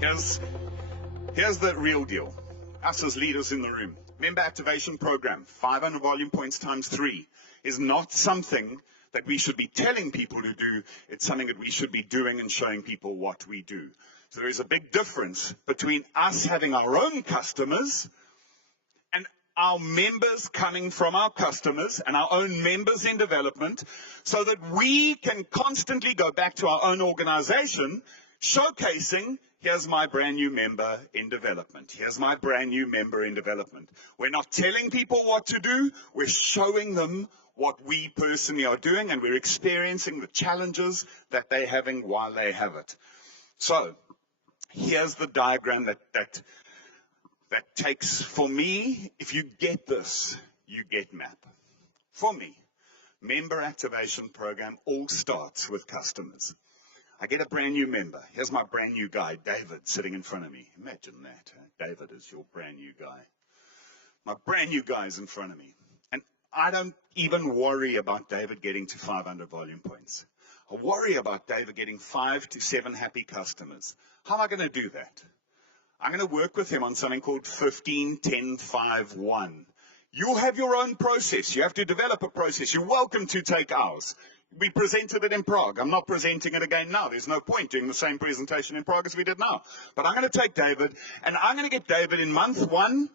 Here's the real deal. Us as leaders in the room. Member activation program, 500 volume points times 3, is not something that we should be telling people to do. It's something that we should be doing and showing people what we do. So there is a big difference between us having our own customers and our members coming from our customers and our own members in development, so that we can constantly go back to our own organization showcasing, here's my brand new member in development. Here's my brand new member in development. We're not telling people what to do. We're showing them what we personally are doing, and we're experiencing the challenges that they're having while they have it. So here's the diagram that takes, for me, if you get this, you get MAP. For me, member activation program all starts with customers. I get a brand new member. Here's my brand new guy, David, sitting in front of me. Imagine that. David is your brand new guy. My brand new guy is in front of me. And I don't even worry about David getting to 500 volume points. I worry about David getting 5 to 7 happy customers. How am I going to do that? I'm going to work with him on something called 15-10-5-1. You'll have your own process. You have to develop a process. You're welcome to take ours. We presented it in Prague. I'm not presenting it again now. There's no point doing the same presentation in Prague as we did now. But I'm going to take David, and I'm going to get David in month 1,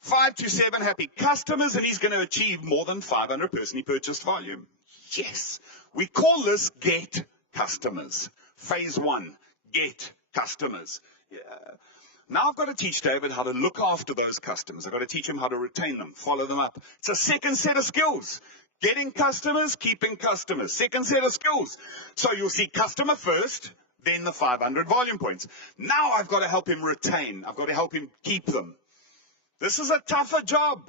5 to 7 happy customers, and he's going to achieve more than 500 personally purchased volume. Yes. We call this get customers. Phase 1, get customers. Yeah. Now I've got to teach David how to look after those customers. I've got to teach him how to retain them, follow them up. It's a second set of skills. Getting customers, keeping customers. Second set of skills. So you'll see customer first, then the 500 volume points. Now I've got to help him retain. I've got to help him keep them. This is a tougher job.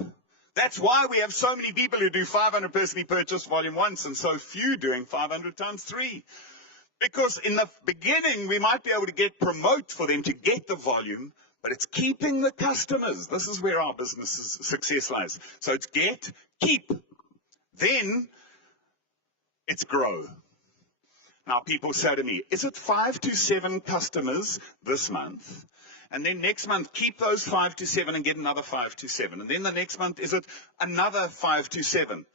That's why we have so many people who do 500 personally purchased volume once and so few doing 500 times 3. Because in the beginning, we might be able to promote for them to get the volume, but it's keeping the customers. This is where our business success lies. So it's get, keep. Then it's grow. Now people say to me, is it 5 to 7 customers this month? And then next month, keep those 5 to 7 and get another 5 to 7. And then the next month, is it another 5 to 7?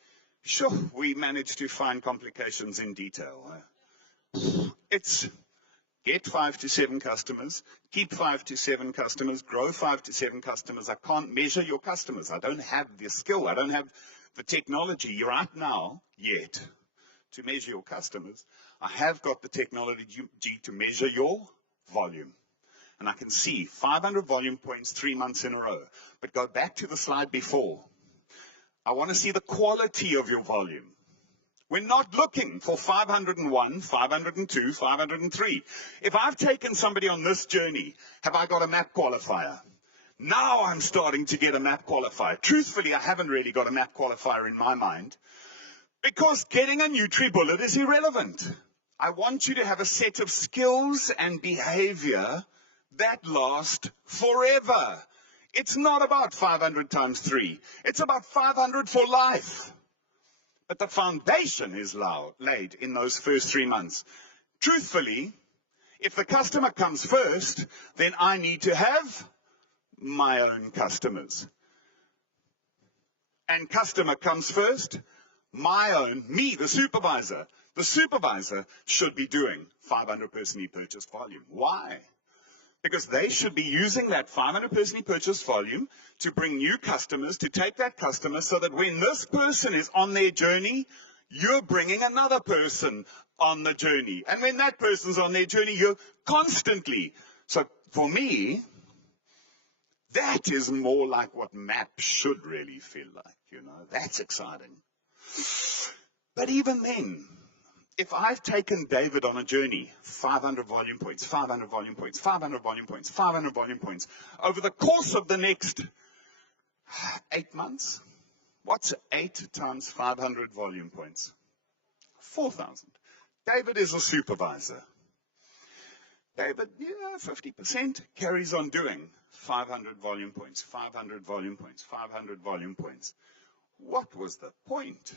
Sure, we managed to find complications in detail. It's get 5 to 7 customers, keep 5 to 7 customers, grow 5 to 7 customers. I can't measure your customers. I don't have the skill. I don't have the technology right now yet to measure your customers. I have got the technology to measure your volume. And I can see 500 volume points 3 months in a row. But go back to the slide before. I want to see the quality of your volume. We're not looking for 501, 502, 503. If I've taken somebody on this journey, have I got a MAP qualifier? Now I'm starting to get a MAP qualifier. Truthfully, I haven't really got a MAP qualifier in my mind, because getting a NutriBullet is irrelevant. I want you to have a set of skills and behavior that last forever. It's not about 500 times 3. It's about 500 for life. But the foundation is laid in those first 3 months. Truthfully, if the customer comes first, then I need to have my own customers. And customer comes first, my own, me, the supervisor. The supervisor should be doing 500 personally purchased volume. Why? Because they should be using that 500 personally purchased volume to bring new customers, to take that customer, so that when this person is on their journey, you're bringing another person on the journey. And when that person's on their journey, you're constantly. So for me, that is more like what MAP should really feel like, you know. That's exciting. But even then, if I've taken David on a journey, 500 volume points, 500 volume points, 500 volume points, 500 volume points, over the course of the next 8 months, what's 8 times 500 volume points? 4,000. David is a supervisor. David, 50% carries on doing 500 volume points, 500 volume points, 500 volume points. What was the point?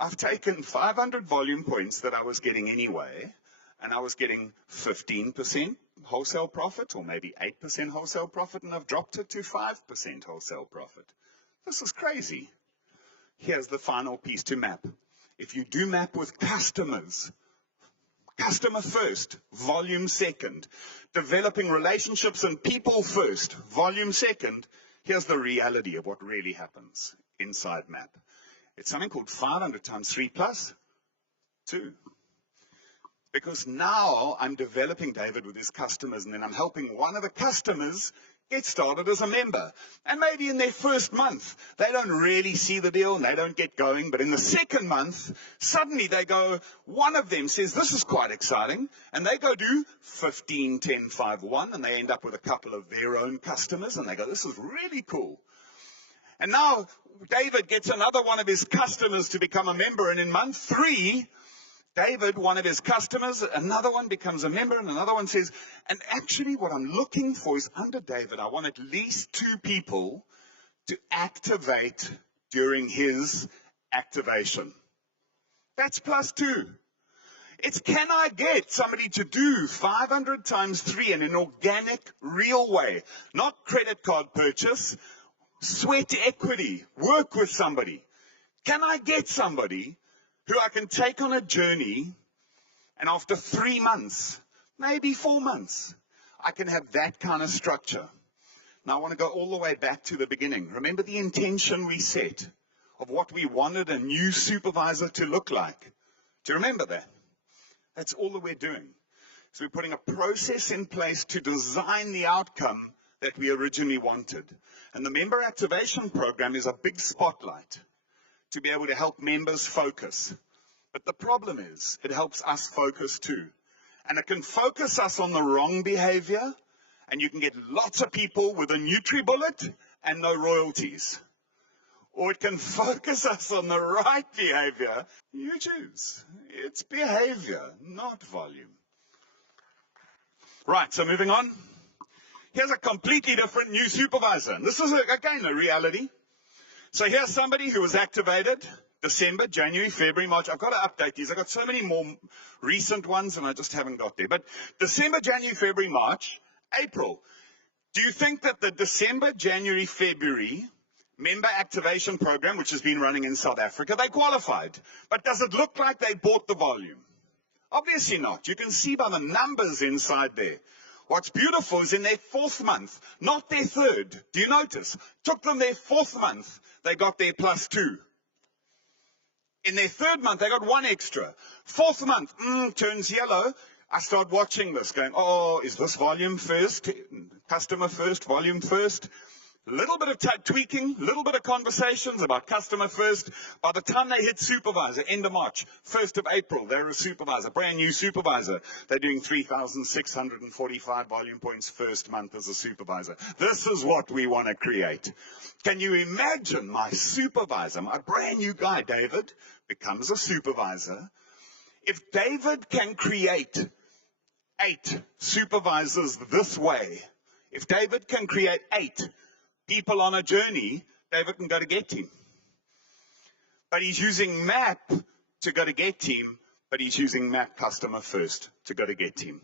I've taken 500 volume points that I was getting anyway, and I was getting 15% wholesale profit, or maybe 8% wholesale profit, and I've dropped it to 5% wholesale profit. This is crazy. Here's the final piece to map. If you do map with customers, customer first, volume second, developing relationships and people first, volume second, here's the reality of what really happens inside map. It's something called 500 times 3 plus 2. Because now I'm developing David with his customers, and then I'm helping one of the customers get started as a member. And maybe in their first month, they don't really see the deal and they don't get going. But in the second month, suddenly they go, one of them says, this is quite exciting. And they go do 15, 10, 5, 1. And they end up with a couple of their own customers. And they go, this is really cool. And now David gets another one of his customers to become a member. And in month 3, David, one of his customers, another one becomes a member, and another one says, and actually what I'm looking for is under David, I want at least 2 people to activate during his activation. That's plus 2. It's, can I get somebody to do 500 times 3 in an organic, real way? Not credit card purchase, sweat equity, work with somebody. Can I get somebody who I can take on a journey, and after 3 months, maybe 4 months, I can have that kind of structure. Now I want to go all the way back to the beginning. Remember the intention we set of what we wanted a new supervisor to look like. Do you remember that? That's all that we're doing. So we're putting a process in place to design the outcome that we originally wanted. And the member activation program is a big spotlight to be able to help members focus. But the problem is, it helps us focus too. And it can focus us on the wrong behavior, and you can get lots of people with a NutriBullet and no royalties. Or it can focus us on the right behavior. You choose. It's behavior, not volume. Right, so moving on. Here's a completely different new supervisor. And this is, again, a reality. So here's somebody who was activated December, January, February, March. I've got to update these. I've got so many more recent ones and I just haven't got there. But December, January, February, March, April. Do you think that the December, January, February member activation program, which has been running in South Africa, they qualified? But does it look like they bought the volume? Obviously not. You can see by the numbers inside there. What's beautiful is in their 4th month, not their 3rd. Do you notice? Took them their 4th month, they got their plus 2. In their 3rd month, they got 1 extra. 4th month, turns yellow. I start watching this, going, oh, is this volume first? Customer first, volume first? A little bit of tweaking, a little bit of conversations about customer first. By the time they hit supervisor, end of March, 1st of April, they're a supervisor, brand new supervisor. They're doing 3,645 volume points first month as a supervisor. This is what we want to create. Can you imagine my supervisor, my brand new guy, David, becomes a supervisor? If David can create 8 supervisors this way, if David can create 8 people on a journey, David can go to Get Team. But he's using MAP to go to Get Team, but he's using MAP Customer First to go to Get Team.